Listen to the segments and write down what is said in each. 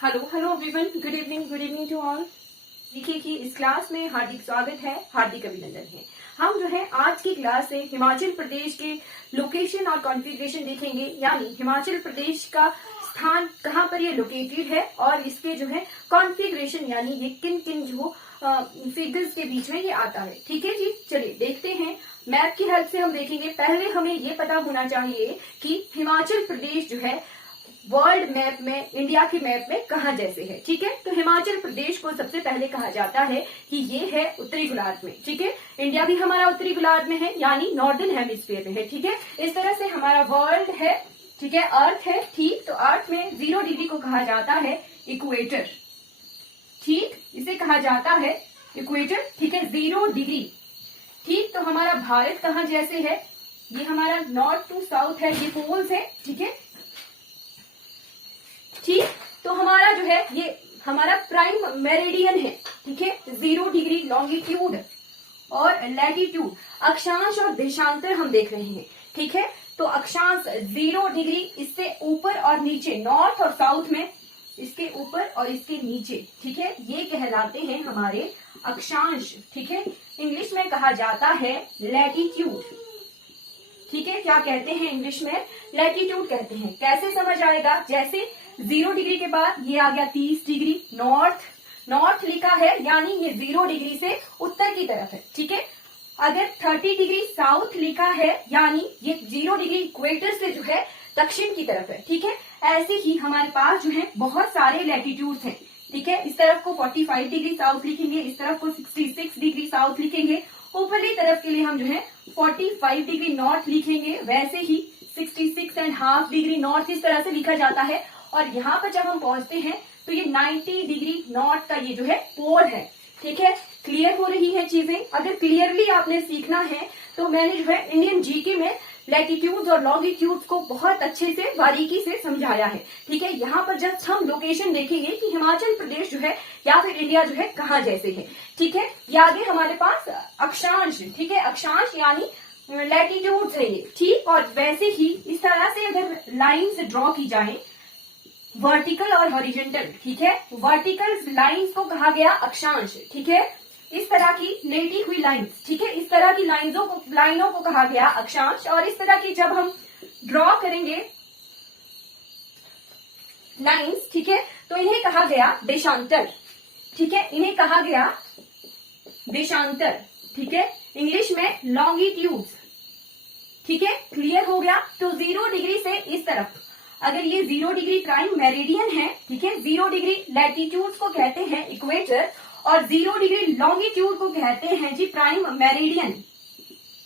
Hello hello everyone, good evening to all. देखिए कि इस क्लास में हार्दिक स्वागत है, हार्दिक अभिनंदन है। हम जो है आज की क्लास से हिमाचल प्रदेश के लोकेशन और कॉन्फ़िगरेशन देखेंगे, यानी हिमाचल प्रदेश का स्थान कहाँ पर ये लोकेटेड है और इसके जो है कॉन्फ़िगरेशन यानी ये किन किन जो फिगर्स के बीच में ये आता है। ठीक है जी, चलिए देखते हैं। मैप की हेल्प से हम देखेंगे। पहले हमें ये पता होना चाहिए कि हिमाचल प्रदेश जो है वर्ल्ड मैप में, इंडिया के मैप में कहाँ जैसे है। ठीक है, तो हिमाचल प्रदेश को सबसे पहले कहा जाता है कि ये है उत्तरी गोलार्ध में। ठीक है, इंडिया भी हमारा उत्तरी गोलार्ध में है, यानी नॉर्दर्न हेमिस्फीयर में है। ठीक है, इस तरह से हमारा वर्ल्ड है। ठीक है, अर्थ है। ठीक, तो अर्थ में 0 डिग्री को कहा जाता है इक्वेटर। ठीक, इसे कहा जाता है इक्वेटर। ठीक है, 0 डिग्री। ठीक, तो हमारा भारत कहाँ जैसे है, ये हमारा नॉर्थ टू साउथ है, ये पोल्स है। ठीक है, ठीक, तो हमारा जो है ये हमारा प्राइम मेरिडियन है। ठीक है, 0 डिग्री लॉन्गिट्यूड और लैटिट्यूड, अक्षांश और देशांतर हम देख रहे हैं। ठीक है, तो अक्षांश 0 डिग्री, इससे ऊपर और नीचे, नॉर्थ और साउथ में, इसके ऊपर और इसके नीचे। ठीक है, ये कहलाते हैं हमारे अक्षांश। ठीक है, इंग्लिश में कहा जाता है लैटिट्यूड। ठीक है, क्या कहते हैं इंग्लिश में? लैटिट्यूड कहते हैं। कैसे समझ आएगा? जैसे 0 डिग्री के बाद ये आ गया 30 डिग्री नॉर्थ लिखा है, यानी ये 0 डिग्री से उत्तर की तरफ है। ठीक है, अगर 30 डिग्री साउथ लिखा है, यानी ये 0 डिग्री इक्वेटर से जो है दक्षिण की तरफ है। ठीक है, ऐसे ही हमारे पास जो है बहुत सारे लैटिट्यूड्स हैं। ठीक है, इस तरफ को 45 डिग्री साउथ लिखेंगे, इस तरफ को 66 डिग्री साउथ लिखेंगे, ऊपरली तरफ के लिए हम जो है 45 डिग्री नॉर्थ लिखेंगे, वैसे ही 66.5 डिग्री नॉर्थ इस तरह से लिखा जाता है। और यहाँ पर जब हम पहुंचते हैं तो ये 90 डिग्री नॉर्थ का ये जो है पोल है। ठीक है, क्लियर हो रही है चीजें? अगर क्लियरली आपने सीखना है तो मैंने जो है इंडियन जीके में लैटिट्यूड्स और लॉन्गिट्यूड्स को बहुत अच्छे से बारीकी से समझाया है। ठीक है, यहाँ पर जस्ट हम लोकेशन देखेंगे कि हिमाचल प्रदेश जो है या फिर इंडिया जो है कहाँ जैसे है। ठीक है, ये आगे हमारे पास अक्षांश। ठीक है, अक्षांश यानी लैटिट्यूड्स है ये। ठीक, और वैसे ही इस तरह से अगर लाइन्स ड्रॉ की जाए, वर्टिकल और हॉरिजॉन्टल। ठीक है, वर्टिकल लाइंस को कहा गया अक्षांश। ठीक है, इस तरह की लेटी हुई लाइंस। ठीक है, इस तरह की लाइनों को कहा गया अक्षांश। और इस तरह की जब हम ड्रॉ करेंगे लाइंस, ठीक है, तो इन्हें कहा गया देशांतर। ठीक है, इन्हें कहा गया देशांतर। ठीक है, इंग्लिश में लॉन्गिट्यूड्स। ठीक है, क्लियर हो गया? तो 0 डिग्री से इस तरफ, अगर ये 0 डिग्री प्राइम मेरिडियन है, ठीक है, 0 डिग्री लैटिट्यूड को कहते हैं इक्वेटर, और 0 डिग्री लॉन्गिट्यूड को कहते हैं जी प्राइम मेरिडियन।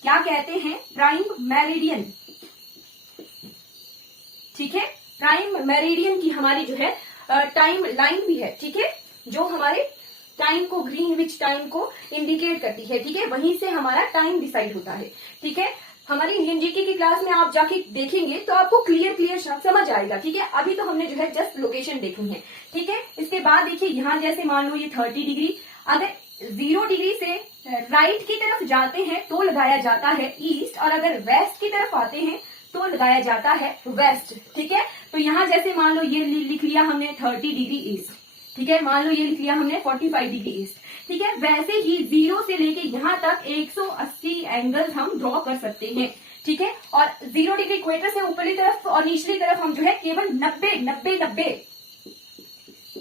क्या कहते हैं? Prime meridian. ठीक है, प्राइम मेरिडियन की हमारी जो है टाइम लाइन भी है। ठीक है, जो हमारे टाइम को, ग्रीनविच टाइम को इंडिकेट करती है। ठीक है, वहीं से हमारा टाइम डिसाइड होता है। ठीक है, हमारी इंडियन जीके की क्लास में आप जाके देखेंगे तो आपको क्लियर समझ आएगा। ठीक है, अभी तो हमने जो है जस्ट लोकेशन देखी है। ठीक है, इसके बाद देखिए यहाँ जैसे मान लो ये 30 डिग्री, अगर 0 डिग्री से राइट की तरफ जाते हैं तो लगाया जाता है ईस्ट, और अगर वेस्ट की तरफ आते हैं तो लगाया जाता है वेस्ट। ठीक है, तो यहाँ जैसे मान लो ये लिख लिया हमने 30 डिग्री ईस्ट। ठीक है, मान लो ये लिख लिया हमने 45 डिग्री ईस्ट। ठीक है, वैसे ही 0 से लेके यहाँ तक 180 एंगल्स हम ड्रॉ कर सकते हैं। ठीक है, और 0 डिग्री इक्वेटर से ऊपरी तरफ और निचली तरफ हम जो है केवल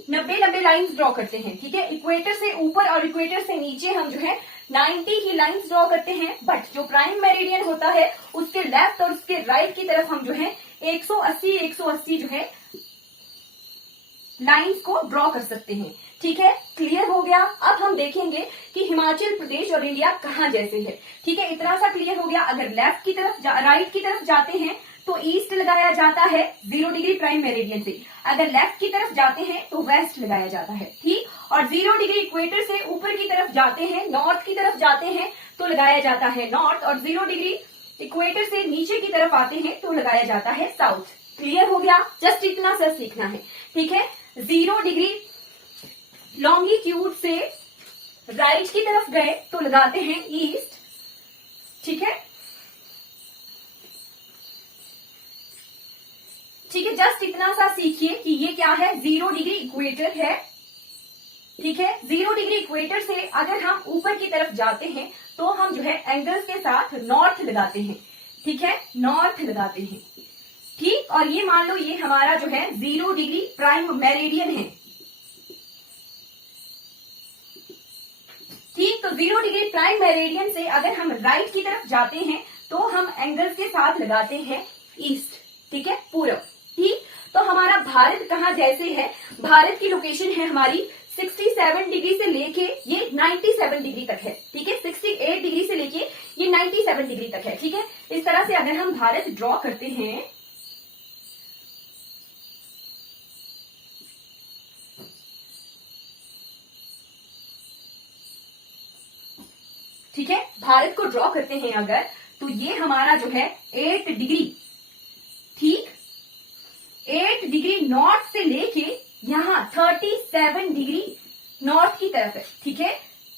90 लाइंस ड्रॉ करते हैं। ठीक है, इक्वेटर से ऊपर और इक्वेटर से नीचे हम जो है 90 ही लाइंस ड्रॉ करते हैं। बट जो प्राइम मेरिडियन होता है उसके लेफ्ट और उसके राइट की तरफ हम जो है 180 जो है लाइंस को ड्रॉ कर सकते हैं। ठीक है, क्लियर हो गया? अब हम देखेंगे कि हिमाचल प्रदेश और इंडिया कहाँ जैसे है। ठीक है, इतना सा क्लियर हो गया। अगर लेफ्ट की तरफ राइट की तरफ जाते हैं तो ईस्ट लगाया जाता है 0 डिग्री प्राइम मेरिडियन से, अगर लेफ्ट की तरफ जाते हैं तो वेस्ट लगाया जाता है। ठीक, और 0 डिग्री इक्वेटर से ऊपर की तरफ जाते हैं, नॉर्थ की तरफ जाते हैं तो लगाया जाता है नॉर्थ, और 0 डिग्री इक्वेटर से नीचे की तरफ आते हैं तो लगाया जाता है साउथ। क्लियर हो गया? जस्ट इतना सा सीखना है। ठीक है, 0 डिग्री लॉन्गिट्यूड से राइट की तरफ गए तो लगाते हैं ईस्ट। ठीक है, ठीक है, जस्ट इतना सा सीखिए कि ये क्या है, 0 डिग्री इक्वेटर है। ठीक है, 0 डिग्री इक्वेटर से अगर हम ऊपर की तरफ जाते हैं तो हम जो है एंगल्स के साथ नॉर्थ लगाते हैं। ठीक है, नॉर्थ लगाते हैं। ठीक, और ये मान लो ये हमारा जो है 0 डिग्री प्राइम मेरिडियन है। ठीक, तो 0 डिग्री प्राइम मेरिडियन से अगर हम राइट की तरफ जाते हैं तो हम एंगल्स के साथ लगाते हैं ईस्ट। ठीक है, पूरब। ठीक, तो हमारा भारत कहाँ जैसे है, भारत की लोकेशन है हमारी 67 डिग्री से लेके ये 97 डिग्री तक है। ठीक है, 68 डिग्री से लेके ये 97 डिग्री तक है। ठीक है, इस तरह से अगर हम भारत ड्रॉ करते हैं, ठीक है, भारत को ड्रॉ करते हैं अगर, तो ये हमारा जो है 8 डिग्री, ठीक, 8 डिग्री नॉर्थ से लेके यहाँ 37 डिग्री नॉर्थ की तरफ है। ठीक है,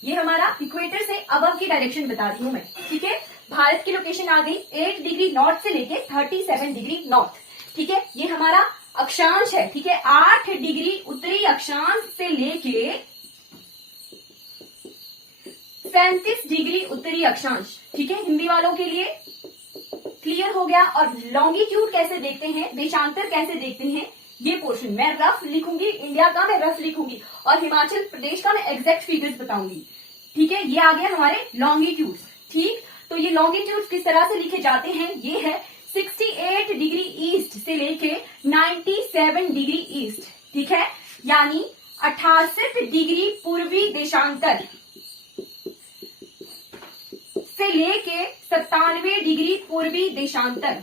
ये हमारा इक्वेटर से अबव की डायरेक्शन बता रही हूं मैं। ठीक है, भारत की लोकेशन आ गई 8 डिग्री नॉर्थ से लेके 37 डिग्री नॉर्थ। ठीक है, ये हमारा अक्षांश है। ठीक है, 8 डिग्री उत्तरी अक्षांश से लेके 37 डिग्री उत्तरी अक्षांश। ठीक है, हिंदी वालों के लिए क्लियर हो गया। और लॉन्गिट्यूड कैसे देखते हैं, देशांतर कैसे देखते हैं, ये पोर्शन मैं रफ लिखूंगी, इंडिया का मैं रफ लिखूंगी और हिमाचल प्रदेश का मैं एग्जैक्ट फिगर्स बताऊंगी। ठीक है, ये आ गया हमारे लॉन्गिट्यूड। ठीक, तो ये लॉन्गिट्यूड किस तरह से लिखे जाते हैं, ये है 68 डिग्री ईस्ट से लेके 97 डिग्री ईस्ट। ठीक है, यानी 68 डिग्री पूर्वी देशांतर से लेके 97 डिग्री पूर्वी देशांतर।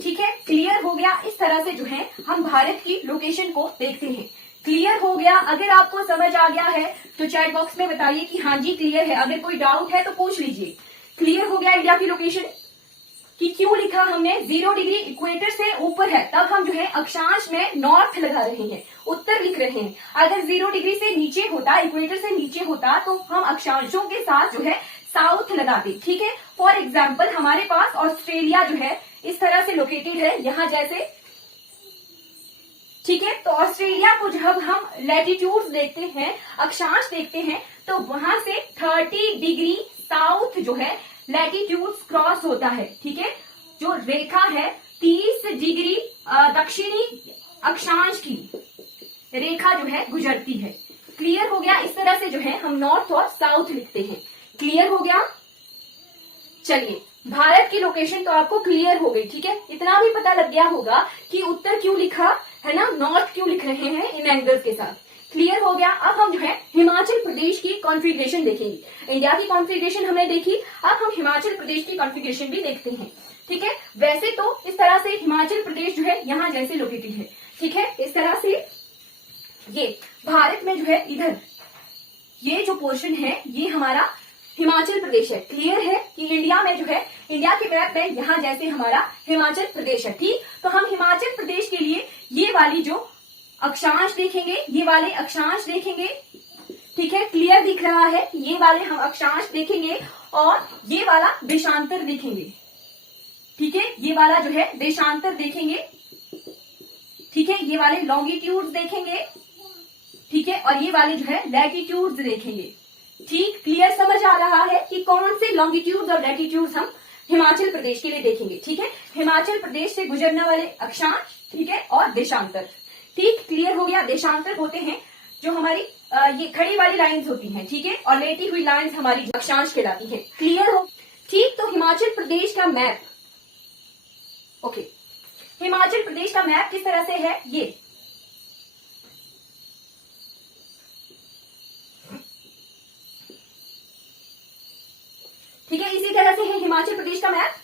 ठीक है, क्लियर हो गया। इस तरह से जो है हम भारत की लोकेशन को देखते हैं। क्लियर हो गया। अगर आपको समझ आ गया है तो चैट बॉक्स में बताइए कि हाँ जी क्लियर है। अगर कोई डाउट है तो पूछ लीजिए। क्लियर हो गया इंडिया की लोकेशन कि क्यों लिखा हमने 0 डिग्री इक्वेटर से ऊपर है, तब हम जो है अक्षांश में नॉर्थ लगा रहे हैं, उत्तर लिख रहे हैं। अगर 0 डिग्री से नीचे होता, इक्वेटर से नीचे होता, तो हम अक्षांशों के साथ जो है साउथ लगाते। ठीक है, फॉर एग्जाम्पल हमारे पास ऑस्ट्रेलिया जो है इस तरह से लोकेटेड है, यहां जैसे। ठीक है, तो ऑस्ट्रेलिया को जब हम लैटिट्यूड देखते हैं, अक्षांश देखते हैं, तो वहां से 30 डिग्री साउथ जो है लैटिट्यूड क्रॉस होता है। ठीक है, जो रेखा है 30 डिग्री दक्षिणी अक्षांश की रेखा जो है गुजरती है। क्लियर हो गया। इस तरह से जो है हम नॉर्थ और साउथ लिखते हैं। क्लियर हो गया। चलिए, भारत की लोकेशन तो आपको क्लियर हो गई। ठीक है, इतना भी पता लग गया होगा कि उत्तर क्यों लिखा है ना, नॉर्थ क्यों लिख रहे हैं इन एंगल्स के साथ। क्लियर हो गया। अब हम जो है हिमाचल प्रदेश की कॉन्फ़िगरेशन देखेंगे। इंडिया की कॉन्फ़िगरेशन हमने देखी, अब हम हिमाचल प्रदेश की कॉन्फ़िगरेशन भी देखते हैं। ठीक है, वैसे तो इस तरह से हिमाचल प्रदेश जो है यहाँ जैसे लोकेटेड है। ठीक है, इस तरह से ये भारत में जो है इधर ये जो पोर्शन है ये हमारा हिमाचल प्रदेश है। क्लियर है कि इंडिया में जो है, इंडिया के मैप में यहाँ जैसे हमारा हिमाचल प्रदेश है। ठीक, तो हम हिमाचल प्रदेश के लिए ये वाली जो अक्षांश देखेंगे, ये वाले अक्षांश देखेंगे। ठीक है, क्लियर दिख रहा है। ये वाले हम अक्षांश देखेंगे और ये वाला देशांतर देखेंगे। ठीक है, ये वाला जो है देशांतर देखेंगे। ठीक है, ये वाले लॉन्गिट्यूड देखेंगे। ठीक है, और ये वाले जो है लैटिट्यूड देखेंगे। ठीक, क्लियर समझ आ रहा है कि कौन से लॉन्गिट्यूड और लैटिट्यूड हम हिमाचल प्रदेश के लिए देखेंगे। ठीक है, हिमाचल प्रदेश से गुजरने वाले अक्षांश, ठीक है, और देशांतर। ठीक, क्लियर हो गया। देशांतर होते हैं जो हमारी ये खड़ी वाली लाइंस होती हैं। ठीक है, और लेटी हुई लाइंस हमारी अक्षांश कहलाती है। क्लियर हो। ठीक, तो हिमाचल प्रदेश का मैप, ओके, हिमाचल प्रदेश का मैप किस तरह से है, ये ठीक है, इसी तरह से है हिमाचल प्रदेश का मैप।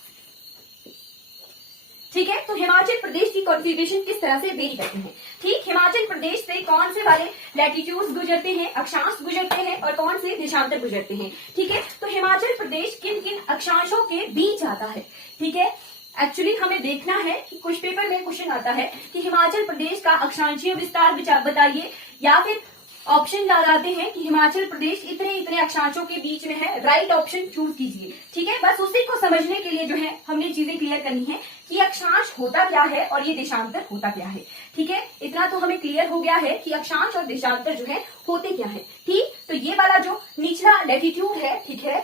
ठीक है, तो हिमाचल प्रदेश की कॉन्फ़िगरेशन किस तरह से वेरी करते हैं। ठीक, हिमाचल प्रदेश से कौन से वाले लैटिट्यूड्स गुजरते हैं, अक्षांश गुजरते हैं, और कौन से देशांतर गुजरते हैं। ठीक है, तो हिमाचल प्रदेश किन किन अक्षांशों के बीच आता है। ठीक है, एक्चुअली हमें देखना है कि कुछ पेपर में क्वेश्चन आता है कि हिमाचल प्रदेश का अक्षांशीय विस्तार बताइए, या फिर ऑप्शन लगाते हैं कि हिमाचल प्रदेश इतने इतने अक्षांशों के बीच में है, राइट ऑप्शन चूज कीजिए। ठीक है, बस उसी को समझने के लिए जो है हमने चीजें क्लियर करनी है कि अक्षांश होता क्या है और ये देशांतर होता क्या है। ठीक है, इतना तो हमें क्लियर हो गया है कि अक्षांश और देशांतर जो है होते क्या है। ठीक, तो ये वाला जो निचला लैटिट्यूड है, ठीक है,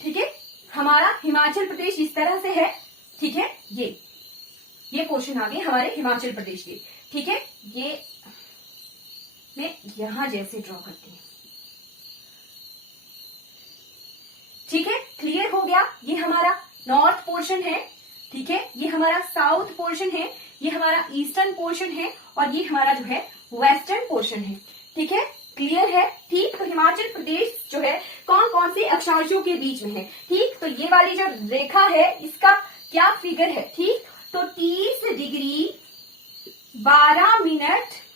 ठीक है, हमारा हिमाचल प्रदेश इस तरह से है। ठीक है, ये पोर्शन आ गए हमारे हिमाचल प्रदेश के। ठीक है, ये मैं यहां जैसे ड्रॉ करती हूं। ठीक है, क्लियर हो गया। ये हमारा नॉर्थ पोर्शन है। ठीक है, ये हमारा साउथ पोर्शन है, ये हमारा ईस्टर्न पोर्शन है और ये हमारा जो है वेस्टर्न पोर्शन है। ठीक है, क्लियर है। ठीक, तो हिमाचल प्रदेश जो है कौन कौन से अक्षांशों के बीच में है। ठीक, तो ये वाली जो रेखा है इसका क्या फिगर है। ठीक, तो 30 डिग्री 12 मिनट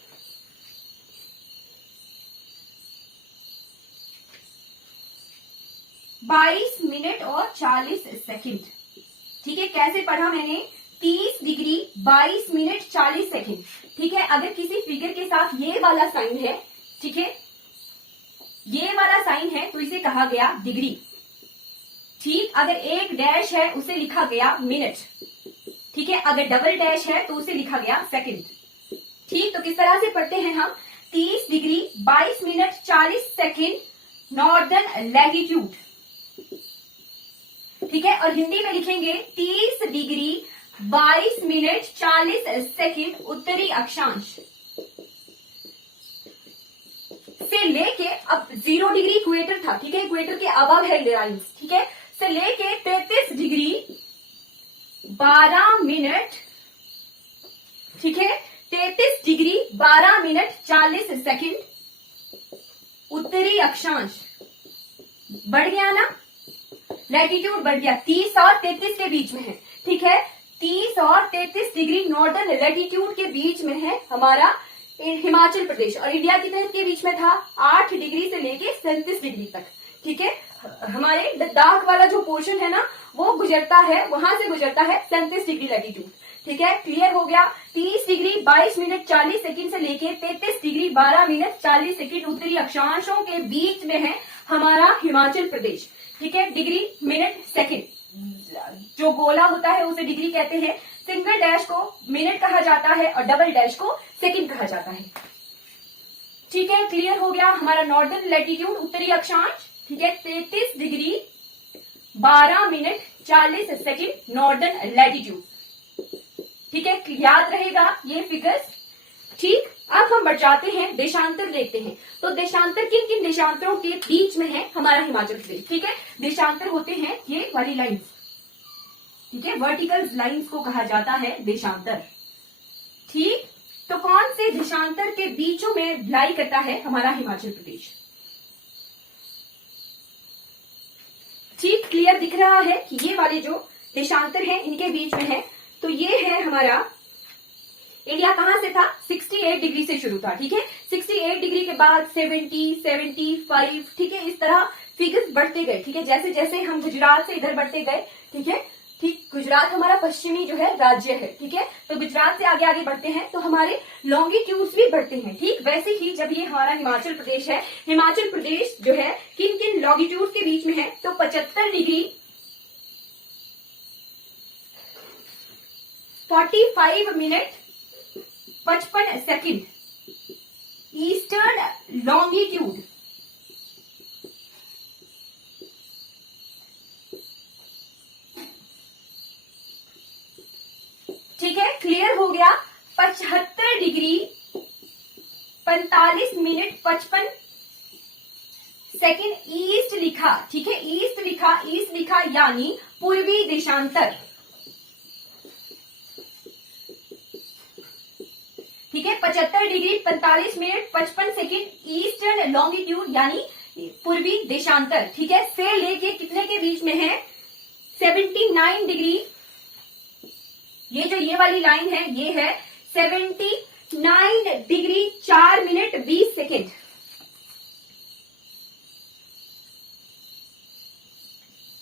22 मिनट और 40 सेकंड। ठीक है, कैसे पढ़ा मैंने, 30 डिग्री 22 मिनट 40 सेकंड। ठीक है, अगर किसी फिगर के साथ ये वाला साइन है, ठीक है, ये वाला साइन है तो इसे कहा गया डिग्री। ठीक, अगर एक डैश है उसे लिखा गया मिनट। ठीक है, अगर डबल डैश है तो उसे लिखा गया सेकंड। ठीक, तो किस तरह से पढ़ते हैं हम, 30 degree 22 minute 40 second northern latitude. ठीक है, और हिंदी में लिखेंगे 30 डिग्री 22 मिनट 40 सेकंड उत्तरी अक्षांश से लेके, अब 0 डिग्री इक्वेटर था। ठीक है, इक्वेटर के अबव है लाइन्स। ठीक है, से लेके 33 डिग्री 12 मिनट, ठीक है, 33 डिग्री 12 मिनट 40 सेकंड उत्तरी अक्षांश। बढ़ गया ना, लैटिट्यूड बढ़ गया, 30 और 33 के बीच में है। ठीक है, 30 और 33 डिग्री नॉर्दर्न लैटिट्यूड के बीच में है हमारा हिमाचल प्रदेश। और इंडिया कितने के बीच में था, 8 डिग्री से लेके 37 डिग्री तक। ठीक है, हमारे लद्दाख वाला जो पोर्शन है ना वो गुजरता है, वहां से गुजरता है 37 डिग्री लैटिट्यूड। ठीक है, क्लियर हो गया। 30 डिग्री 22 मिनट 40 सेकंड से लेके 33 डिग्री 12 मिनट 40 सेकंड उत्तरी अक्षांशों के बीच में है हमारा हिमाचल प्रदेश। ठीक है, डिग्री मिनट सेकंड जो गोला होता है उसे डिग्री कहते हैं। सिंगल डैश को मिनट कहा जाता है और डबल डैश को सेकंड कहा जाता है। ठीक है, क्लियर हो गया हमारा नॉर्दर्न लैटिट्यूड उत्तरी अक्षांश। ठीक है, 33 degree 12 minute 40 second northern latitude. ठीक है, याद रहेगा ये फिगर्स। ठीक, अब हम बढ़ जाते हैं, देशांतर देखते हैं। तो देशांतर किन किन देशांतरों के बीच में है हमारा हिमाचल प्रदेश। ठीक है, देशांतर होते हैं ये वाली लाइंस। ठीक है, वर्टिकल लाइंस को कहा जाता है देशांतर। ठीक, तो कौन से देशांतर के बीचों में लाई करता है हमारा हिमाचल प्रदेश। ठीक, क्लियर दिख रहा है कि ये वाले जो देशांतर हैं इनके बीच में है। तो ये है हमारा इंडिया कहां से था, 68 डिग्री से शुरू था। ठीक है, 68 डिग्री के बाद 70, 75, ठीक है, इस तरह फिगर्स बढ़ते गए। ठीक है, जैसे जैसे हम गुजरात से इधर बढ़ते गए। ठीक है, ठीक, गुजरात हमारा पश्चिमी जो है राज्य है। ठीक है, तो गुजरात से आगे आगे बढ़ते हैं तो हमारे लॉन्गिट्यूड्स भी बढ़ते हैं। ठीक, वैसे ही जब ये हमारा हिमाचल प्रदेश है, हिमाचल प्रदेश जो है किन किन लॉन्गिट्यूड के बीच में है, तो 75 degree 45 minute 55 second eastern longitude. ठीक है, क्लियर हो गया। 75 डिग्री 45 मिनट 55 सेकंड ईस्ट लिखा। ठीक है, ईस्ट लिखा यानी पूर्वी देशांतर। ठीक है, 75 degree 45 minute 55 second eastern longitude यानी पूर्वी देशांतर। ठीक है, से लेके कितने के बीच में है, 79 डिग्री। ये वाली लाइन है ये है 79 degree 4 minute 20 second.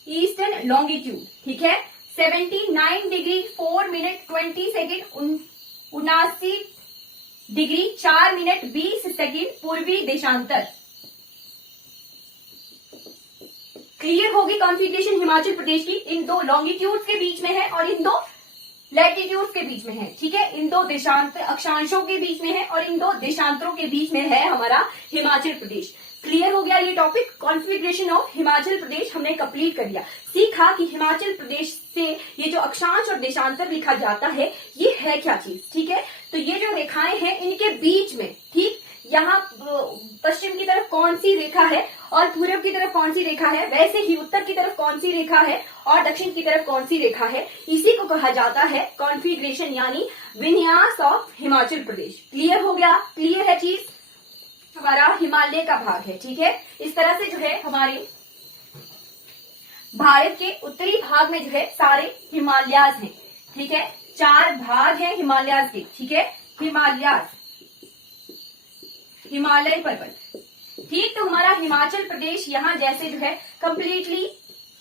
Eastern longitude. ठीक है, 79 degree 4 minute 20 second 79 degree 4 minute 20 second पूर्वी देशांतर। क्लियर होगी कॉन्फ़िगरेशन हिमाचल प्रदेश की। इन दो लॉन्गिट्यूड के बीच में है और इन दो लैटिट्यूड के बीच में है, ठीक है। इन दो देशांतर अक्षांशों के बीच में है और इन दो देशांतरों के बीच में है हमारा हिमाचल प्रदेश। क्लियर हो गया ये topic. Configuration of Himachal Pradesh हमने कंप्लीट कर लिया। सीखा कि हिमाचल प्रदेश से ये जो अक्षांश और देशांतर लिखा जाता है ये है क्या चीज, ठीक है। तो ये जो रेखाएं हैं इनके बीच में, ठीक, यहाँ पश्चिम की तरफ कौन सी रेखा है और पूर्व की तरफ कौन सी रेखा है, वैसे ही उत्तर की तरफ कौन सी रेखा है और दक्षिण की तरफ कौन सी रेखा है, इसी को कहा जाता है कॉन्फ़िगरेशन यानी विन्यास ऑफ हिमाचल प्रदेश। क्लियर हो गया? क्लियर है चीज? हमारा हिमालय का भाग है, ठीक है। इस तरह से जो है हमारे भारत के उत्तरी भाग में जो है सारे हिमालयाज हैं, ठीक है। 4 भाग हैं हिमालयाज के, ठीक है। हिमालयाज, हिमालय पर्वत, ठीक। तो हमारा हिमाचल प्रदेश यहाँ जैसे जो है कंप्लीटली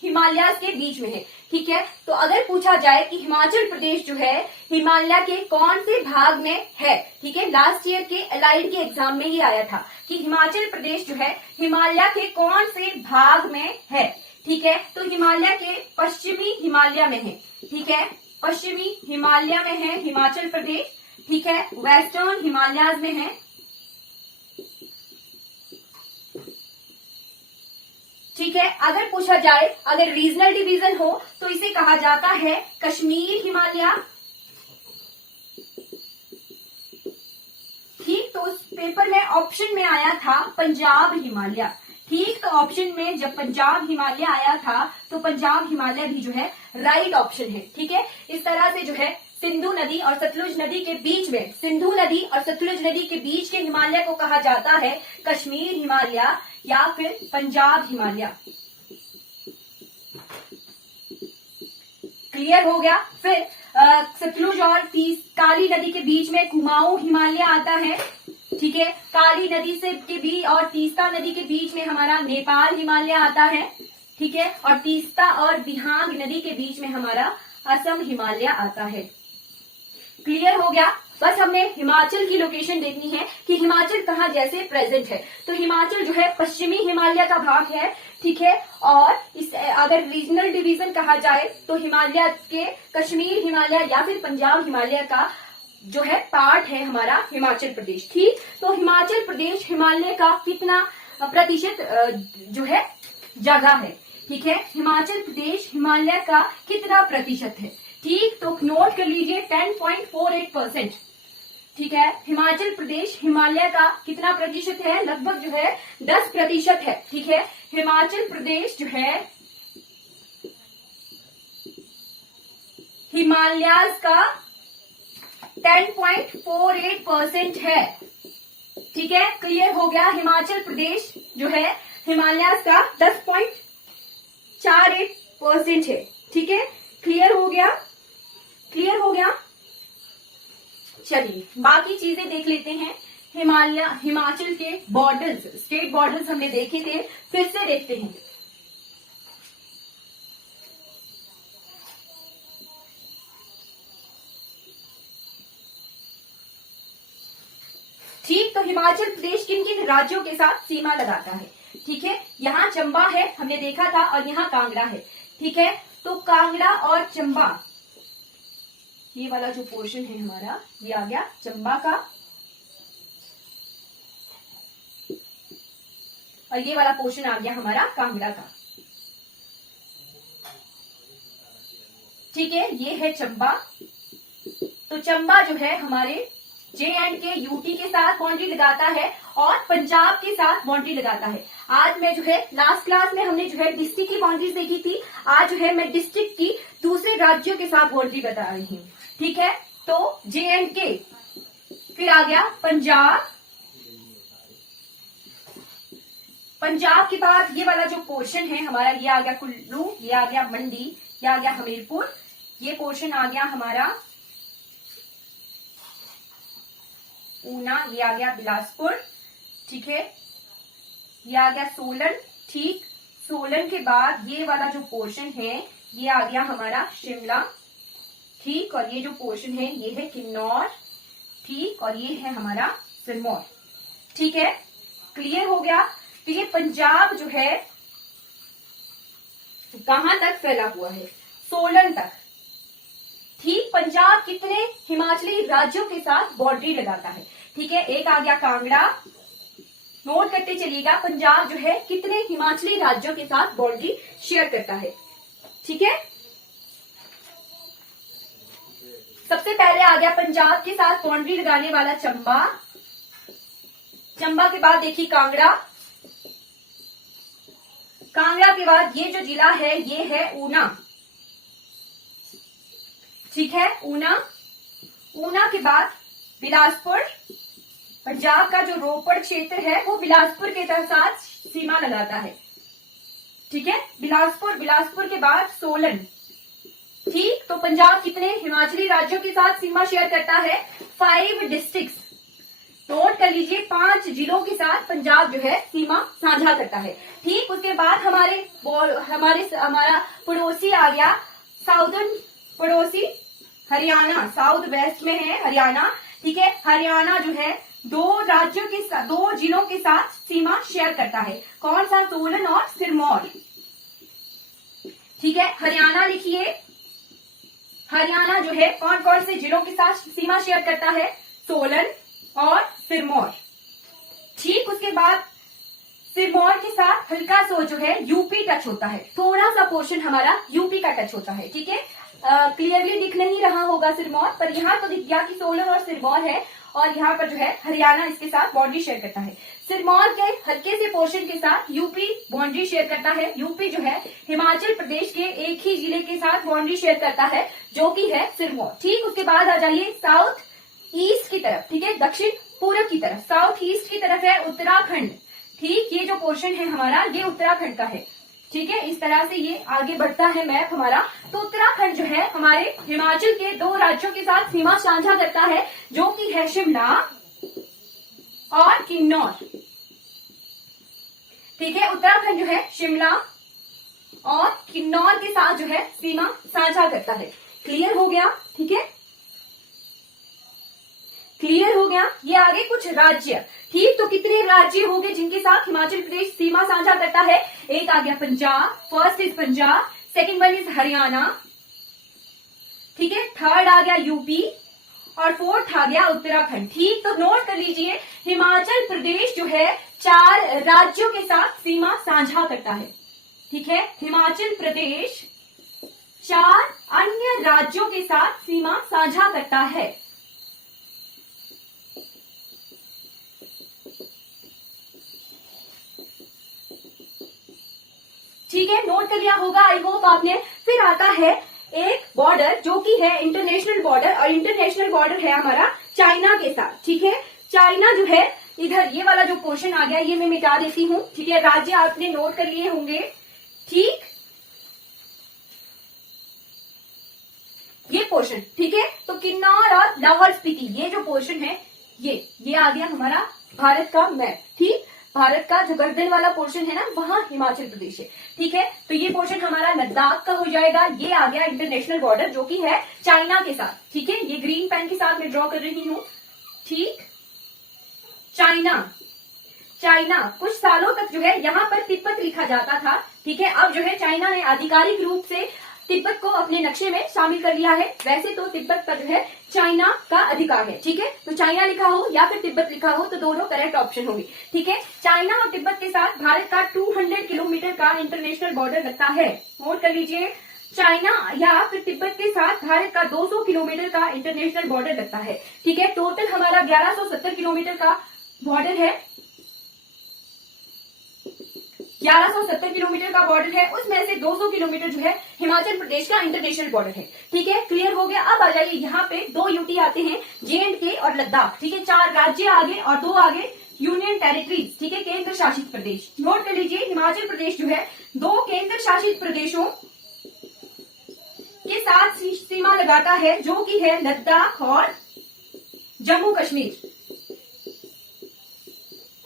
हिमालयाज के बीच में है, ठीक है। तो अगर पूछा जाए कि हिमाचल प्रदेश जो है हिमालय के कौन से भाग में है, ठीक है, लास्ट ईयर के एलाइड के एग्जाम में ये आया था कि हिमाचल प्रदेश जो है हिमालय के कौन से भाग में है, ठीक है। तो हिमालय के पश्चिमी हिमालय में है, ठीक है। पश्चिमी हिमालय में है हिमाचल प्रदेश, ठीक है। वेस्टर्न हिमालयाज में है, ठीक है। अगर पूछा जाए, अगर रीजनल डिवीजन हो तो इसे कहा जाता है कश्मीर हिमालय, ठीक। तो उस पेपर में ऑप्शन में आया था पंजाब हिमालय, ठीक। तो ऑप्शन में जब पंजाब हिमालय आया था तो पंजाब हिमालय भी जो है राइट ऑप्शन है, ठीक है। इस तरह से जो है सिंधु नदी और सतलुज नदी के बीच में, सिंधु नदी और सतलुज नदी के बीच के हिमालय को कहा जाता है कश्मीर हिमालय या फिर पंजाब हिमालय। क्लियर हो गया? फिर सतलुज और काली नदी के बीच में कुमाऊं हिमालय आता है, ठीक है। काली नदी से के बीच और तीस्ता नदी के बीच में हमारा नेपाल हिमालय आता है, ठीक है। और तीस्ता और दिहांग नदी के बीच में हमारा असम हिमालय आता है। क्लियर हो गया? बस हमने हिमाचल की लोकेशन देखनी है कि हिमाचल कहाँ जैसे प्रेजेंट है। तो हिमाचल जो है पश्चिमी हिमालय का भाग है, ठीक है। और इस अगर रीजनल डिवीजन कहा जाए तो हिमालय के कश्मीर हिमालय या फिर पंजाब हिमालय का जो है पार्ट है हमारा हिमाचल प्रदेश, ठीक। तो हिमाचल प्रदेश हिमालय का कितना प्रतिशत जो है जगह है, ठीक है। हिमाचल प्रदेश हिमालय का कितना प्रतिशत है, ठीक। तो नोट कर लीजिए 10.48%, ठीक है। हिमाचल प्रदेश हिमालय का कितना प्रतिशत है? लगभग जो है 10% है, ठीक है। हिमाचल प्रदेश जो है हिमालयाज का 10.48% है, ठीक है। क्लियर हो गया? हिमाचल प्रदेश जो है हिमालयाज का 10.48% है, ठीक है। क्लियर हो गया? क्लियर हो गया? चलिए बाकी चीजें देख लेते हैं। हिमाचल के बॉर्डर्स, स्टेट बॉर्डर्स हमने देखे थे, फिर से देखते हैं। ठीक, तो हिमाचल प्रदेश किन किन राज्यों के साथ सीमा लगाता है, ठीक है। यहाँ चंबा है, हमने देखा था, और यहाँ कांगड़ा है, ठीक है। तो कांगड़ा और चंबा, ये वाला जो पोर्शन है हमारा, ये आ गया चंबा का, और ये वाला पोर्शन आ गया हमारा कांगड़ा का, ठीक है। ये है चंबा। तो चंबा जो है हमारे J&K यूटी के साथ बाउंड्री लगाता है और पंजाब के साथ बाउंड्री लगाता है। आज मैं जो है लास्ट क्लास में हमने जो है डिस्ट्रिक्ट की बाउंड्रीज देखी थी, आज जो है मैं डिस्ट्रिक्ट की दूसरे राज्यों के साथ बाउंड्री बता रही हूँ, ठीक है। तो J&K, फिर आ गया पंजाब, पंजाब के बाद ये वाला जो पोर्शन है हमारा, ये आ गया कुल्लू, ये आ गया मंडी, ये आ गया हमीरपुर, ये पोर्शन आ गया हमारा ऊना, ये आ गया बिलासपुर, ठीक है। ये आ गया सोलन, ठीक। सोलन के बाद ये वाला जो पोर्शन है ये आ गया हमारा शिमला, ठीक। और ये जो पोर्शन है ये है किन्नौर, ठीक, और ये है हमारा सिरमौर। ठीक है, क्लियर हो गया। तो ये पंजाब जो है कहां तक फैला हुआ है? सोलन तक। ठीक, पंजाब कितने हिमाचली राज्यों के साथ बाउंड्री लगाता है? ठीक है, एक आ गया कांगड़ा, नोट करते चलिएगा। पंजाब जो है कितने हिमाचली राज्यों के साथ बाउंड्री शेयर करता है? ठीक है, सबसे पहले आ गया पंजाब के साथ बाउंड्री लगाने वाला चंबा। चंबा के बाद देखिए कांगड़ा, कांगड़ा के बाद ये जो जिला है ये है ऊना। ठीक है, ऊना। ऊना के बाद बिलासपुर। पंजाब का जो रोपड़ क्षेत्र है वो बिलासपुर के साथ सीमा लगाता है। ठीक है, बिलासपुर। बिलासपुर के बाद सोलन। ठीक, तो पंजाब कितने हिमाचली राज्यों के साथ सीमा शेयर करता है? 5 डिस्ट्रिक्ट्स। नोट कर लीजिए, 5 जिलों के साथ पंजाब जो है सीमा साझा करता है। ठीक, उसके बाद हमारा पड़ोसी आ गया, साउदर्न पड़ोसी हरियाणा, साउथ वेस्ट में है हरियाणा। ठीक है, हरियाणा जो है 2 जिलों के साथ सीमा शेयर करता है। कौन सा? सोलन और सिरमौर। ठीक है, हरियाणा लिखिए। हरियाणा जो है कौन कौन से जिलों के साथ सीमा शेयर करता है? सोलन और सिरमौर। ठीक, उसके बाद सिरमौर के साथ हल्का सो जो है यूपी टच होता है, थोड़ा सा पोर्शन हमारा यूपी का टच होता है। ठीक है, क्लियरली दिख नहीं रहा होगा सिरमौर, पर यहाँ तो दिख गया कि सोलन और सिरमौर है, और यहाँ पर जो है हरियाणा इसके साथ बाउंड्री शेयर करता है। सिरमौर के हल्के से पोर्शन के साथ यूपी बाउंड्री शेयर करता है। यूपी जो है हिमाचल प्रदेश के एक ही जिले के साथ बाउंड्री शेयर करता है, जो कि है सिरमौर। ठीक, उसके बाद आ जाइए साउथ ईस्ट की तरफ। ठीक है, दक्षिण पूर्व की तरफ। साउथ ईस्ट की तरफ है उत्तराखंड। ठीक, ये जो पोर्शन है हमारा ये उत्तराखंड का है। ठीक है, इस तरह से ये आगे बढ़ता है मैप हमारा। तो उत्तराखंड जो है हमारे हिमाचल के 2 राज्यों के साथ सीमा साझा करता है, जो कि है शिमला और किन्नौर। ठीक है, उत्तराखंड जो है शिमला और किन्नौर के साथ जो है सीमा साझा करता है। क्लियर हो गया? ठीक है, क्लियर हो गया। ये आगे कुछ राज्य। ठीक, तो कितने राज्य होंगे जिनके साथ हिमाचल प्रदेश सीमा साझा करता है? एक आ गया Punjab, first is Punjab, second one is Haryana. ठीक है, थर्ड आ गया यूपी और फोर्थ आ गया उत्तराखंड। ठीक, तो नोट कर लीजिए, हिमाचल प्रदेश जो है 4 राज्यों के साथ सीमा साझा करता है। ठीक है, हिमाचल प्रदेश 4 अन्य राज्यों के साथ सीमा साझा करता है। ठीक है, नोट कर लिया होगा आई होप आपने। फिर आता है एक बॉर्डर जो कि है इंटरनेशनल बॉर्डर, और इंटरनेशनल बॉर्डर है हमारा चाइना के साथ। ठीक है, चाइना जो है इधर ये वाला जो पोर्शन आ गया ये मैं मिटा देती हूँ। ठीक है, राज्य आपने नोट कर लिए होंगे। ठीक, ये पोर्शन। ठीक है, तो किन्नौर और लाहौल स्पीति ये जो पोर्शन है ये आ गया हमारा भारत का मैप। ठीक, भारत का जो गर्दन वाला पोर्शन है ना वहां हिमाचल प्रदेश है। ठीक है, तो ये पोर्शन हमारा लद्दाख का हो जाएगा। ये आ गया इंटरनेशनल बॉर्डर जो कि है चाइना के साथ। ठीक है, ये ग्रीन पेन के साथ मैं ड्रॉ कर रही हूँ। ठीक, चाइना कुछ सालों तक जो है यहाँ पर तिब्बत लिखा जाता था। ठीक है, अब जो है चाइना ने आधिकारिक रूप से तिब्बत को अपने नक्शे में शामिल कर लिया है। वैसे तो तिब्बत पर जो है चाइना का अधिकार है। ठीक है, तो चाइना लिखा हो या फिर तिब्बत लिखा हो तो दोनों करेक्ट ऑप्शन होगी। ठीक है, चाइना और तिब्बत के साथ भारत का 200 किलोमीटर का इंटरनेशनल बॉर्डर लगता है। नोट कर लीजिए, चाइना या फिर तिब्बत के साथ भारत का 200 किलोमीटर का इंटरनेशनल बॉर्डर लगता है। ठीक है, टोटल हमारा 1170 किलोमीटर का बॉर्डर है। 1170 किलोमीटर का बॉर्डर है, उसमें से 200 किलोमीटर जो है हिमाचल प्रदेश का इंटरनेशनल बॉर्डर है। ठीक है, क्लियर हो गया। अब आ जाइए यहाँ पे 2 यूटी आते हैं, JNK और लद्दाख। ठीक है, 4 राज्य आगे और 2 आगे यूनियन टेरिटरीज। ठीक है, केंद्र शासित प्रदेश। नोट कर लीजिए, हिमाचल प्रदेश जो है 2 केंद्र शासित प्रदेशों के साथ सीमा लगाता है, जो कि है लद्दाख और जम्मू कश्मीर।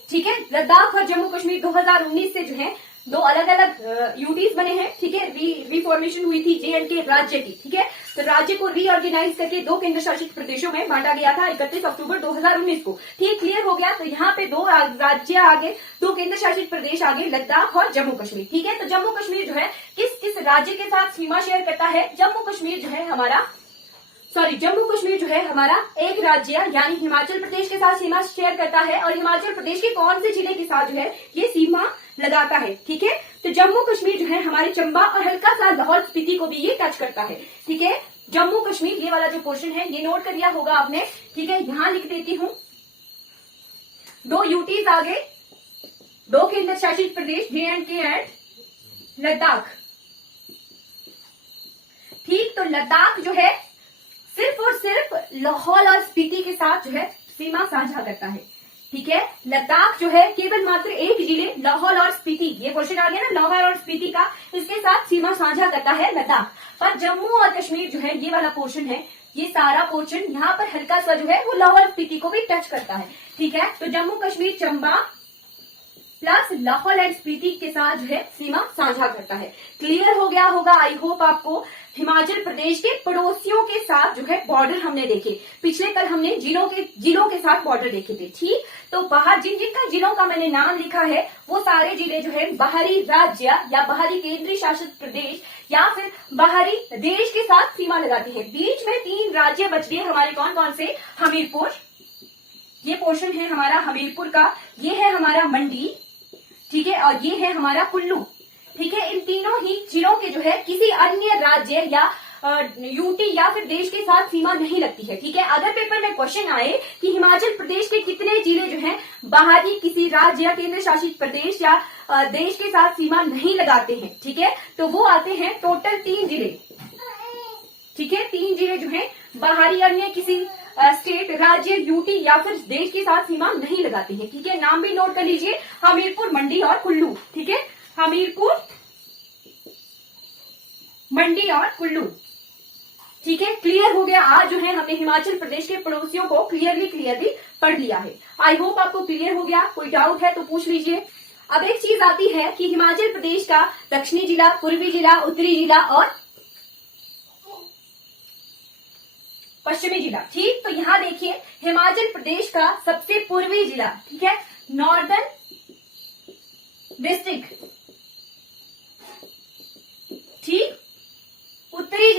ठीक है, लद्दाख और जम्मू कश्मीर 2019 से जो है 2 अलग अलग यूटीज बने हैं। ठीक है, रिफॉर्मेशन हुई थी JNK राज्य की। ठीक है, तो राज्य को रीऑर्गेनाइज करके 2 केंद्र शासित प्रदेशों में बांटा गया था 31 अक्टूबर 2019 को। ठीक, क्लियर हो गया। तो यहाँ पे 2 राज्य आगे, 2 केंद्र शासित प्रदेश आगे, लद्दाख और जम्मू कश्मीर। ठीक है, तो जम्मू कश्मीर जो है किस किस राज्य के साथ सीमा शेयर करता है? जम्मू कश्मीर जो है हमारा एक राज्य यानी हिमाचल प्रदेश के साथ सीमा शेयर करता है, और हिमाचल प्रदेश के कौन से जिले के साथ जो है ये सीमा लगाता है? ठीक है, तो जम्मू कश्मीर जो है हमारे चंबा और हल्का सा लाहौल स्पीति को भी ये टच करता है। ठीक है, जम्मू कश्मीर, ये वाला जो पोर्शन है ये नोट कर लिया होगा आपने। ठीक है, यहां लिख देती हूं 2 यूटीज आगे, 2 केंद्र शासित प्रदेश JNK एंड लद्दाख। ठीक, तो लद्दाख जो है सिर्फ और सिर्फ लाहौल और स्पीति के साथ जो है सीमा साझा करता है। ठीक है, लद्दाख जो है केवल मात्र एक जिले लाहौल और स्पीति, ये क्वेश्चन आ गया ना लाहौल और स्पीति का, इसके साथ सीमा साझा करता है लद्दाख। पर जम्मू और कश्मीर जो है ये वाला पोर्शन है, ये सारा पोर्शन यहाँ पर हल्का सा जो है वो लाहौल स्पीति को भी टच करता है। ठीक है, तो जम्मू कश्मीर चंबा प्लस लाहौल एंड स्पीति के साथ जो है सीमा साझा करता है। क्लियर हो गया होगा आई होप आपको। हिमाचल प्रदेश के पड़ोसियों के साथ जो है बॉर्डर हमने देखे, पिछले कल हमने जिलों के साथ बॉर्डर देखे थे। ठीक, तो बाहर जिन जिलों का मैंने नाम लिखा है वो सारे जिले जो है बाहरी राज्य या बाहरी केंद्रीय शासित प्रदेश या फिर बाहरी देश के साथ सीमा लगाते हैं। बीच में 3 राज्य बच गए हमारे, कौन कौन से? हमीरपुर, ये पोर्शन है हमारा हमीरपुर का, ये है हमारा मंडी, ठीक है, और ये है हमारा कुल्लू। ठीक है, इन तीनों ही जिलों के जो है किसी अन्य राज्य या यूटी या फिर देश के साथ सीमा नहीं लगती है। ठीक है, अगर पेपर में क्वेश्चन आए कि हिमाचल प्रदेश के कितने जिले जो हैं बाहरी किसी राज्य या केंद्र शासित प्रदेश या देश के साथ सीमा नहीं लगाते हैं, ठीक है, तो वो आते हैं टोटल 3 जिले। ठीक है, 3 जिले जो हैं बाहरी अन्य किसी स्टेट, राज्य, यूटी या फिर देश के साथ सीमा नहीं लगाते हैं। ठीक है, नाम भी नोट कर लीजिए, हमीरपुर, मंडी और कुल्लू। ठीक है, हमीरपुर, मंडी और कुल्लू। ठीक है, क्लियर हो गया। आज जो है हमने हिमाचल प्रदेश के पड़ोसियों को क्लियरली पढ़ लिया है। आई होप आपको क्लियर हो गया। कोई डाउट है तो पूछ लीजिए। अब एक चीज आती है कि हिमाचल प्रदेश का दक्षिणी जिला, पूर्वी जिला, उत्तरी जिला और पश्चिमी जिला। ठीक, तो यहां देखिए हिमाचल प्रदेश का सबसे पूर्वी जिला, ठीक है, नॉर्दर्न डिस्ट्रिक्ट। ठीक, उत्तरी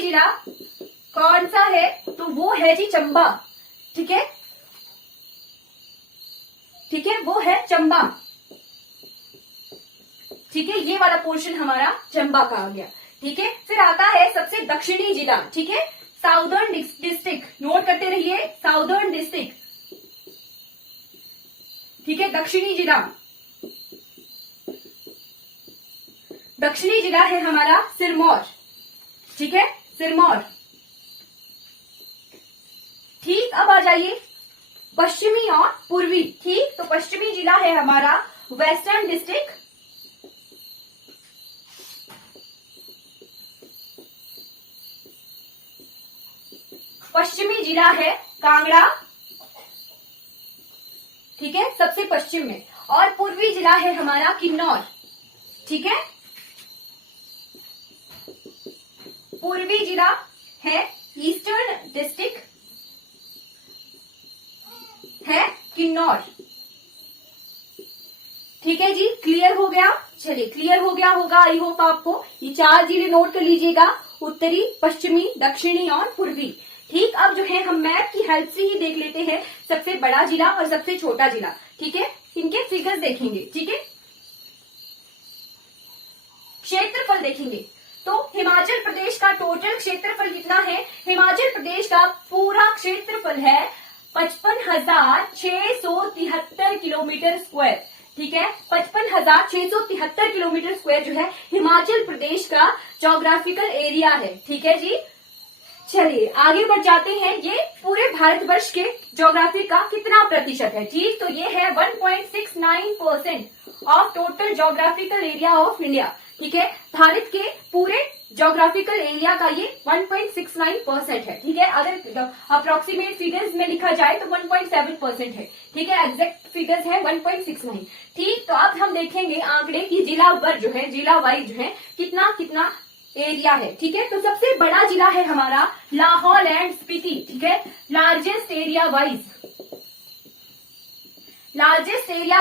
जिला कौन सा है? तो वो है जी चंबा। ठीक है, वो है चंबा। ठीक है, ये वाला पोर्शन हमारा चंबा का आ गया। ठीक है, फिर आता है सबसे दक्षिणी जिला, ठीक है, साउदर्न डिस्ट्रिक्ट। नोट करते रहिए, साउदर्न डिस्ट्रिक्ट। ठीक है, दक्षिणी जिला है हमारा सिरमौर। ठीक है, सिरमौर। ठीक, अब आ जाइए पश्चिमी और पूर्वी। ठीक, तो पश्चिमी जिला है हमारा वेस्टर्न डिस्ट्रिक्ट। पश्चिमी जिला है कांगड़ा। ठीक है, सबसे पश्चिम में। और पूर्वी जिला है हमारा किन्नौर। ठीक है, पूर्वी जिला है ईस्टर्न डिस्ट्रिक्ट है किन्नौर। ठीक है जी, क्लियर हो गया। चलिए, क्लियर हो गया होगा आई होप आपको। ये 4 जिले नोट कर लीजिएगा, उत्तरी, पश्चिमी, दक्षिणी और पूर्वी। ठीक, अब जो है हम मैप की हेल्प से ही देख लेते हैं सबसे बड़ा जिला और सबसे छोटा जिला। ठीक है, इनके फिगर्स देखेंगे। ठीक है, क्षेत्रफल देखेंगे तो हिमाचल प्रदेश का टोटल क्षेत्रफल कितना है? हिमाचल प्रदेश का पूरा क्षेत्रफल है 55,673 किलोमीटर स्क्वायर। ठीक है, 55,673 किलोमीटर स्क्वायर जो है हिमाचल प्रदेश का ज्योग्राफिकल एरिया है। ठीक है जी, चलिए आगे बढ़ जाते हैं। ये पूरे भारतवर्ष के ज्योग्राफी का कितना प्रतिशत है? ठीक, तो ये है 1.69% of total geographical area of India. ठीक है, भारत के पूरे ज्योग्राफिकल एरिया का ये 1.69% है। ठीक है, अगर अप्रोक्सीमेट फिगर्स में लिखा जाए तो 1.7% है। ठीक है, एग्जैक्ट फिगर्स है 1.69। ठीक, तो अब हम देखेंगे आंकड़े की जिला वर जो है, जिला वाइज जो है कितना एरिया है। ठीक है, तो सबसे बड़ा जिला है हमारा लाहौल एंड स्पीति। ठीक है, लार्जेस्ट एरिया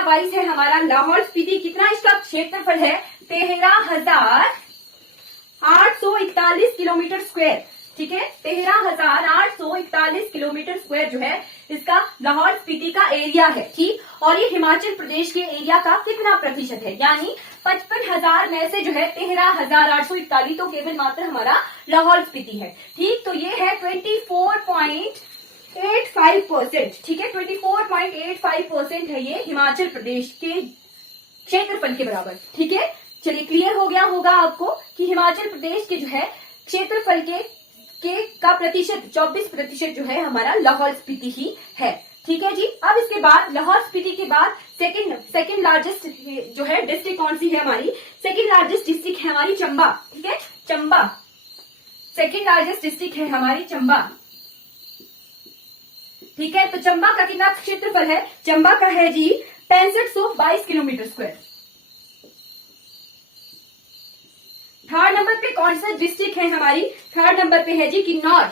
वाइज है हमारा लाहौल स्पीति। कितना इसका क्षेत्रफल है? 13,841 किलोमीटर स्क्वायर। ठीक है, 13,841 किलोमीटर स्क्वायर जो है इसका लाहौल स्पीति का एरिया है। ठीक, और ये हिमाचल प्रदेश के एरिया का कितना प्रतिशत है? यानी 55,000 में से जो है 13,841 तो केवल मात्र हमारा लाहौल स्पीति है। ठीक, तो ये है 24.85%। ठीक है, 24.85% है ये हिमाचल प्रदेश के क्षेत्रफल के बराबर। ठीक है, चलिए क्लियर हो गया होगा आपको कि हिमाचल प्रदेश के जो है क्षेत्रफल के का प्रतिशत 24% जो है हमारा लाहौल स्पीति ही है। ठीक है जी, अब इसके बाद लाहौल स्पीति के बाद सेकंड लार्जेस्ट जो है डिस्ट्रिक्ट कौन सी है हमारी? सेकंड लार्जेस्ट डिस्ट्रिक्ट है हमारी चंबा। ठीक है, चंबा सेकंड लार्जेस्ट डिस्ट्रिक्ट है हमारी चंबा। ठीक है, तो चंबा का कितना क्षेत्रफल है? चंबा का है जी 6522 किलोमीटर स्क्वायर। थर्ड नंबर पे कौन सा डिस्ट्रिक्ट है हमारी? थर्ड नंबर पे है जी किन्नौर।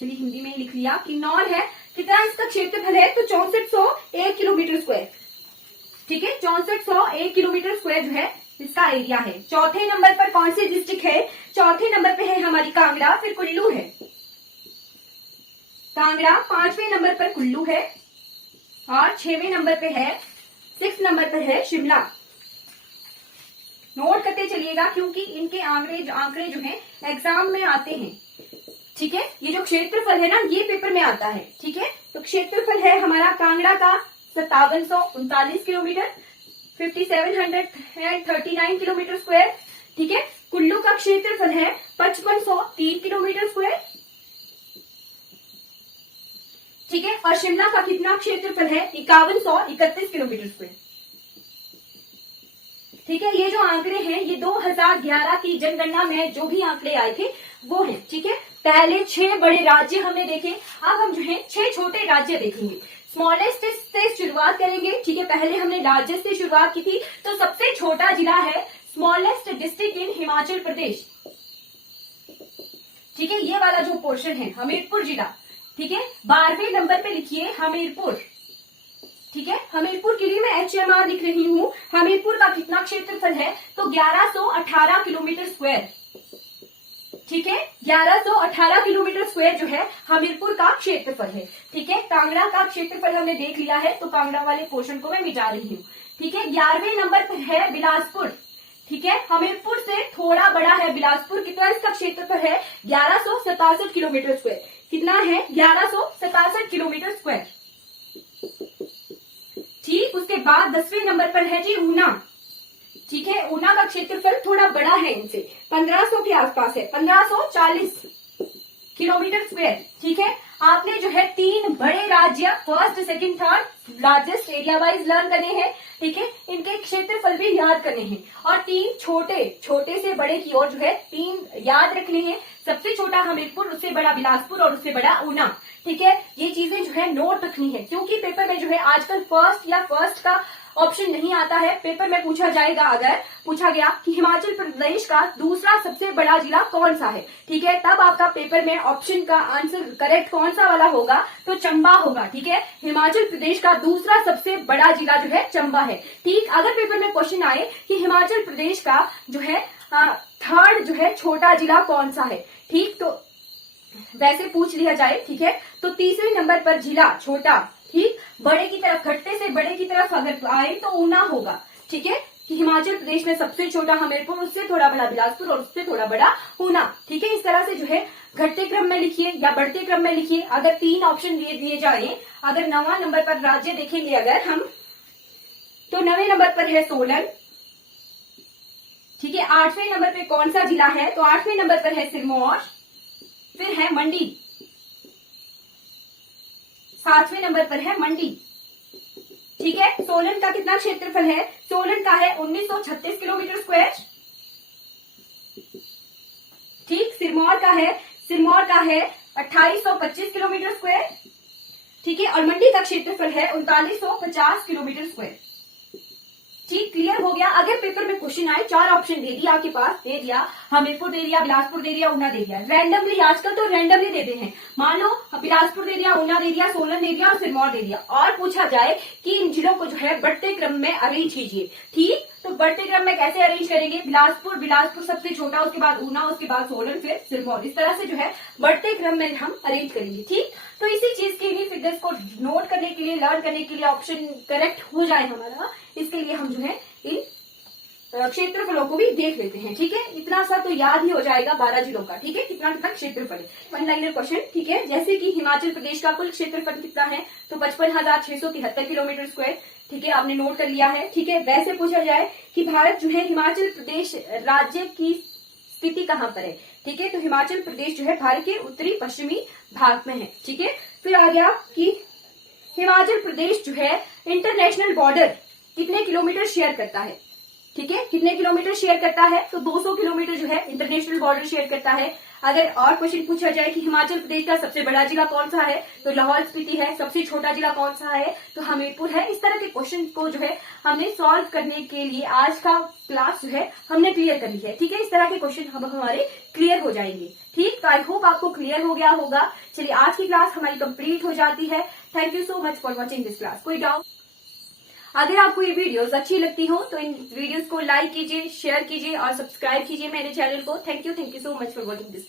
चलिए हिंदी में लिख लिया, किन्नौर है। कितना इसका क्षेत्रफल है? तो 6401 किलोमीटर स्क्वायर। ठीक है, 6401 किलोमीटर स्क्वायर जो है इसका एरिया है। चौथे नंबर पर कौन सी डिस्ट्रिक्ट है? चौथे नंबर पे है हमारी कांगड़ा, फिर कुल्लू है। कांगड़ा, 5वें नंबर पर कुल्लू है और 6वें नंबर पे है, 6 नंबर पर है शिमला। नोट करते चलिएगा क्योंकि इनके आंकड़े जो हैं एग्जाम में आते हैं। ठीक है, ये जो क्षेत्रफल है ना ये पेपर में आता है। ठीक है, तो क्षेत्रफल है हमारा कांगड़ा का 5739 किलोमीटर, 5739 किलोमीटर स्क्वायर। ठीक है, कुल्लू का क्षेत्रफल है 5503 किलोमीटर स्क्वायर। ठीक है, और शिमला का कितना क्षेत्रफल है? 5131 किलोमीटर स्क्वायर। ठीक है, ये जो आंकड़े हैं ये 2011 की जनगणना में जो भी आंकड़े आए थे वो हैं। ठीक है, पहले 6 बड़े राज्य हमने देखे, अब हम जो है 6 छोटे राज्य देखेंगे। स्मॉलेस्ट से शुरुआत करेंगे। ठीक है, पहले हमने लार्जेस्ट से शुरुआत की थी, तो सबसे छोटा जिला है smallest district in Himachal Pradesh. ठीक है, ये वाला जो पोर्शन है हमीरपुर जिला। ठीक है, 12वें नंबर पे लिखिए हमीरपुर। ठीक है, हमीरपुर के लिए मैं HMR लिख रही हूँ। हमीरपुर का कितना क्षेत्रफल है? तो 1118 किलोमीटर स्क्वायर। ठीक है, 1118 किलोमीटर स्क्वायर जो है हमीरपुर का क्षेत्रफल है। ठीक है, कांगड़ा का क्षेत्रफल हमने देख लिया है, तो कांगड़ा वाले पोर्शन को मैं मिटा रही हूँ। ठीक है, 11वें नंबर पर है बिलासपुर। ठीक है, हमीरपुर से थोड़ा बड़ा है बिलासपुर। कितना इसका क्षेत्रफल है? 1167 किलोमीटर स्क्वायर। कितना है? 1167 किलोमीटर स्क्वायर। ठीक, उसके बाद 10वें नंबर पर है जी ऊना। ठीक है, ऊना का क्षेत्रफल थोड़ा बड़ा है इनसे, 1500 के आसपास है, 1540 किलोमीटर स्क्वायर। ठीक है, आपने जो है 3 बड़े राज्य first second third largest area wise learn करने हैं। ठीक है, इनके क्षेत्रफल भी याद करने हैं और 3 छोटे से बड़े की ओर जो है 3 याद रखने हैं। सबसे छोटा हमीरपुर, उससे बड़ा बिलासपुर और उससे बड़ा ऊना। ठीक है, ये चीजें जो है नोट रखनी है क्योंकि पेपर में जो है आजकल फर्स्ट का ऑप्शन नहीं आता है। पेपर में पूछा जाएगा, अगर पूछा गया कि हिमाचल प्रदेश का दूसरा सबसे बड़ा जिला कौन सा है, ठीक है, तब आपका पेपर में ऑप्शन का आंसर करेक्ट कौन सा वाला होगा? तो चंबा होगा। ठीक है, हिमाचल प्रदेश का दूसरा सबसे बड़ा जिला जो है चंबा है। ठीक, अगर पेपर में क्वेश्चन आए कि हिमाचल प्रदेश का जो है थर्ड जो है छोटा जिला कौन सा है, ठीक, तो वैसे पूछ लिया जाए। ठीक है, तो 3वें नंबर पर जिला छोटा, ठीक, बड़े की तरफ, घटते से बड़े की तरफ अगर आए तो ऊना होगा। ठीक है, कि हिमाचल प्रदेश में सबसे छोटा हमीरपुर, उससे थोड़ा बड़ा बिलासपुर और उससे थोड़ा बड़ा ऊना। ठीक है, इस तरह से जो है घटते क्रम में लिखिए या बढ़ते क्रम में लिखिए। अगर 3 ऑप्शन दिए जाए, अगर 9वां नंबर पर राज्य देखेंगे अगर हम, तो 9वें नंबर पर है सोलन। ठीक है, 8वें नंबर पे कौन सा जिला है? तो 8वें नंबर पर है सिरमौर, फिर है मंडी, 7वें नंबर पर है मंडी। ठीक है, सोलन का कितना क्षेत्रफल है? सोलन का है 1936 किलोमीटर स्क्वायर। ठीक, सिरमौर का है 2825 किलोमीटर स्क्वायर। ठीक है, और मंडी का क्षेत्रफल है 3950 किलोमीटर स्क्वायर। ठीक, क्लियर हो गया। अगर पेपर में क्वेश्चन आए, 4 ऑप्शन दे दिया आपके पास, दे दिया हमीरपुर दे दिया, बिलासपुर दे दिया, ऊना दे दिया, रैंडमली, आजकल तो रैंडमली देते हैं। मान लो बिलासपुर दे दिया, ऊना दे दिया, सोलन दे दिया और सिरमौर दे दिया, और पूछा जाए कि इन जिलों को जो है बढ़ते क्रम में अरेंज कीजिए। ठीक, तो बढ़ते क्रम में कैसे अरेंज करेंगे? बिलासपुर सबसे छोटा, उसके बाद ऊना, उसके बाद सोलन, फिर सिरमौर, इस तरह से जो है बढ़ते क्रम में हम अरेंज करेंगे। ठीक, तो इसी चीज के लिए फिगर्स को नोट करने के लिए, लर्न करने के लिए, ऑप्शन करेक्ट हो जाए हमारा, इसके लिए हम जो है इन क्षेत्रफलों को भी देख लेते हैं। ठीक है, इतना सा तो याद ही हो जाएगा 12 जिलों का। ठीक है, कितना कितना क्षेत्रफल है, वन लाइनर क्वेश्चन। ठीक है, जैसे कि हिमाचल प्रदेश का कुल क्षेत्रफल कितना है, तो 55,673 किलोमीटर स्क्वायर। ठीक है, आपने नोट कर लिया है। ठीक है, वैसे पूछा जाए कि भारत जो है हिमाचल प्रदेश राज्य की स्थिति कहाँ पर है। ठीक है, तो हिमाचल प्रदेश जो है भारत के उत्तरी पश्चिमी भाग में है। ठीक है, फिर आ गया कि हिमाचल प्रदेश जो है इंटरनेशनल बॉर्डर कितने किलोमीटर शेयर करता है। ठीक है, कितने किलोमीटर शेयर करता है, तो 200 किलोमीटर जो है इंटरनेशनल बॉर्डर शेयर करता है। अगर और क्वेश्चन पूछा जाए कि हिमाचल प्रदेश का सबसे बड़ा जिला कौन सा है, तो लाहौल स्पीति है। सबसे छोटा जिला कौन सा है, तो हमीरपुर है। इस तरह के क्वेश्चन को जो है हमने सॉल्व करने के लिए आज का क्लास जो है हमने क्लियर कर ली है। ठीक है, इस तरह के क्वेश्चन हम हमारे क्लियर हो जाएंगे। ठीक, तो आई होप आपको क्लियर हो गया होगा। चलिए, आज की क्लास हमारी कंप्लीट हो जाती है। Thank you so much for watching this class. कोई डाउट? अगर आपको ये वीडियोस अच्छी लगती हो तो इन वीडियोस को लाइक कीजिए, शेयर कीजिए और सब्सक्राइब कीजिए मेरे चैनल को। Thank you so much for watching this.